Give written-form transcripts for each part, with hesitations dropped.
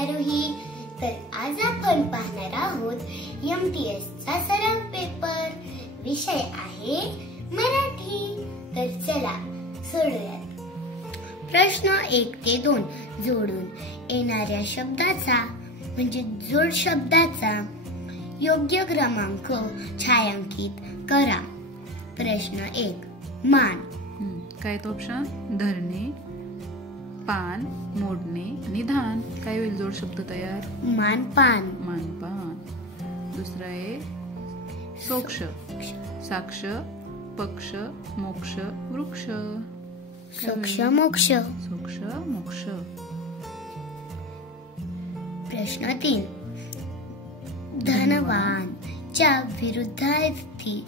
आरोही. तर आज आपण पाहणार आहोत MTS चा सराव पेपर. विषय आहे मराठी. तर चला सोडूयात. प्रश्न 1 ते 2 जोडून येणाऱ्या शब्दाचा म्हणजे जोड शब्दाचा योग्य क्रमांक छायांकित करा. प्रश्न 1 मान. काय तो ऑप्शन? धरणे, पान, मोडणे आणि धान. काय होईल जोड शब्द तयार? मानपान. मानपान. दुसरा आहे सोक्ष, साक्ष, पक्ष, मोक्ष, वृक्ष. सोक्ष मोक्ष. सोक्ष मोक्ष. प्रश्न 3 धनवान च्या विरुद्धार्थी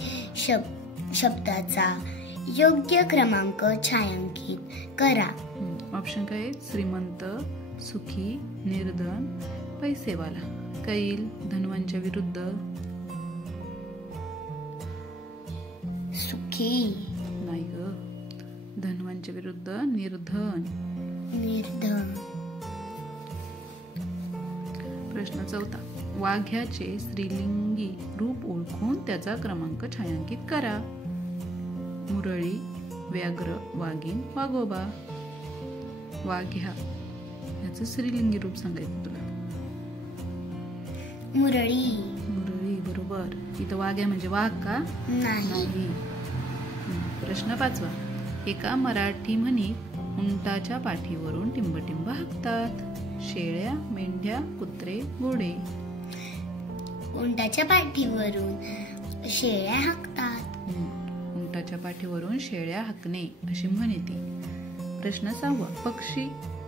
शब्दाचा योग्य क्रमांक छायांकित करा. ऑप्शन काय? श्रीमंत, सुखी, निर्धन, पैसेवाला. काय येईल धनवानच्या विरुद्ध? सुखी. नाही ग, धनवानच्या विरुद्ध निर्धन. निर्धन. प्रश्न 4 वाघ्याचे स्त्रीलिंगी रूप ओळखून त्याचा क्रमांक छायांकित करा. मुरळी, व्याघ्र, वाघीण, वाघोबा. वाघ्या याचं स्त्रीलिंगी रूप सांगायचं तुला. मुरळी. मुरळी बरोबर. इथं वाघ्या म्हणजे वाघ का? नाही. प्रश्न 5 एका मराठी म्हणीत उंटाच्या पाठीवरून टिंबटिंब हाकतात. शेळ्या, मेंढ्या, कुत्रे, घोडे. उंटाच्या पाठीवरून शेळ्या हाकतात. उंटाच्या पाठीवरून शेळ्या हाकणे अशी म्हण येते. प्रश्न 6 पक्षी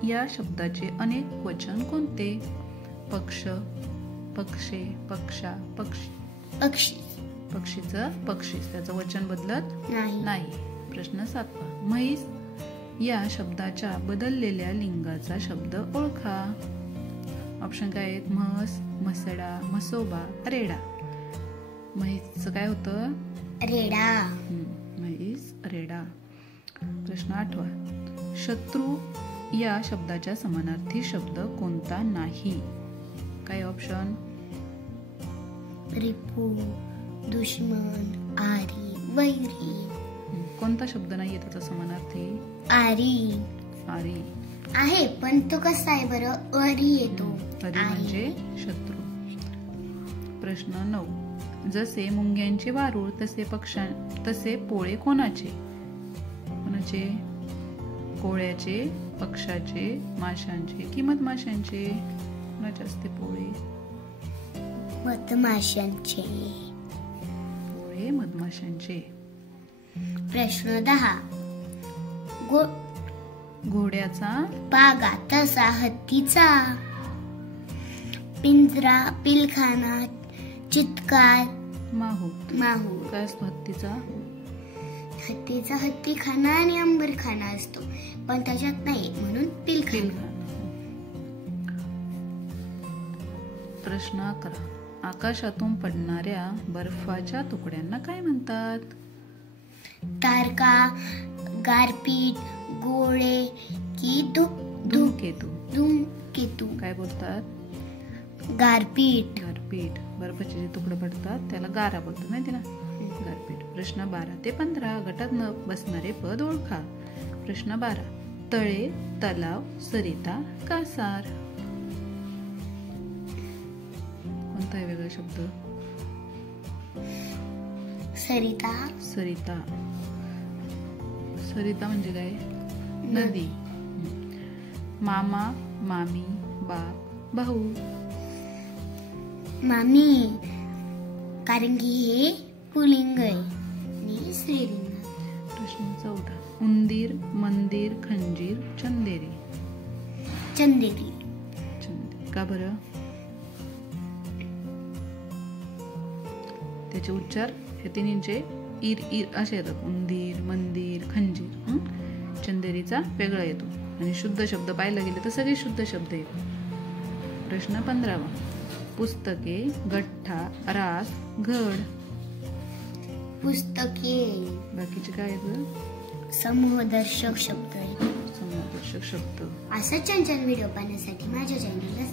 या शब्दाचे अनेक वचन कोणते? पक्ष, पक्षे, पक्षा, पक्षी. पक्षी. पक्षीचं पक्षीस. त्याचं वचन बदलत नाही. प्रश्न 7 म्हैस या शब्दाच्या बदललेल्या लिंगाचा शब्द ओळखा. ऑप्शन काय आहेत? म्हस, म्हसडा, म्हसोबा, रेडा. म्हैसचं काय होतं? रेडा. म्हैस, रेडा. प्रश्न 8 शत्रू या शब्दाच्या समानार्थी शब्द कोणता नाही? काय ऑप्शन? रिपू, दुश्मन, आरी, वैरी. कोणता शब्द नाहीये त्याचा समानार्थी? आरी. आरी आहे, पण तो कसा आहे बरं? अरी येतो. आरी म्हणजे शत्रू. प्रश्न 9 जसे मुंग्यांचे वारूळ तसे पोळे कोणाचे? कोळ्याचे, पक्षाचे, माशांचे की मधमाशांचे? कोणाचे असते पोळे? मधमाशांचे. पोळे मधमाशांचे. प्रश्न 10 घोड्याचा पागा तसा हत्तीचा. पिंजरा, पिलखाना, चित्कार, माहूत. माहूत. काय असतो हत्तीचा? हत्तीचा हत्तीखाना आणि अंबरखाना असतो, पण त्याच्यात नाही म्हणून पिलखाना. प्रश्न 11 आकाशातून पडणाऱ्या बर्फाच्या तुकड्यांना काय म्हणतात? तारका, गारपीट, गोळे की धूमकेतू. धूमकेतू. काय बोलतात? गारपीट. गारपीट. बर्फाचे जे तुकडे पडतात त्याला गारा बोलतात, माहिती ना? गारपीट. प्रश्न 12 ते 15 गटात न बसणारे पद ओळखा. प्रश्न 12 तळे, तलाव, सरिता, कासार. कोणता आहे वेगळा शब्द? सरिता. सरिता. सरिता म्हणजे काय? नदी. मामा, मामी, बाप, भाऊ. मामी, कारण की हे पुल्लिंग आहे आणि स्त्रीलिंग. प्रश्न 14 उंदीर, मंदिर, खंजीर, चंदेरी. चंदेरी. चंदेरी. का बरं? त्याचे उच्चार हे तिन्हींचे इर इर असे येतात. उंदीर, मंदिर, खंजीर. चंदेरीचा वेगळा येतो. आणि शुद्ध शब्द पाहायला गेले तर सगळे शुद्ध शब्द येतात. प्रश्न 15 पुस्तके, गठ्ठा, रास, घड. पुस्तके. बाकीचे काय आहेत? समूहदर्शक शब्द. समूहदर्शक शब्द. असा छान छान व्हिडिओ पाहण्यासाठी माझ्या चॅनलला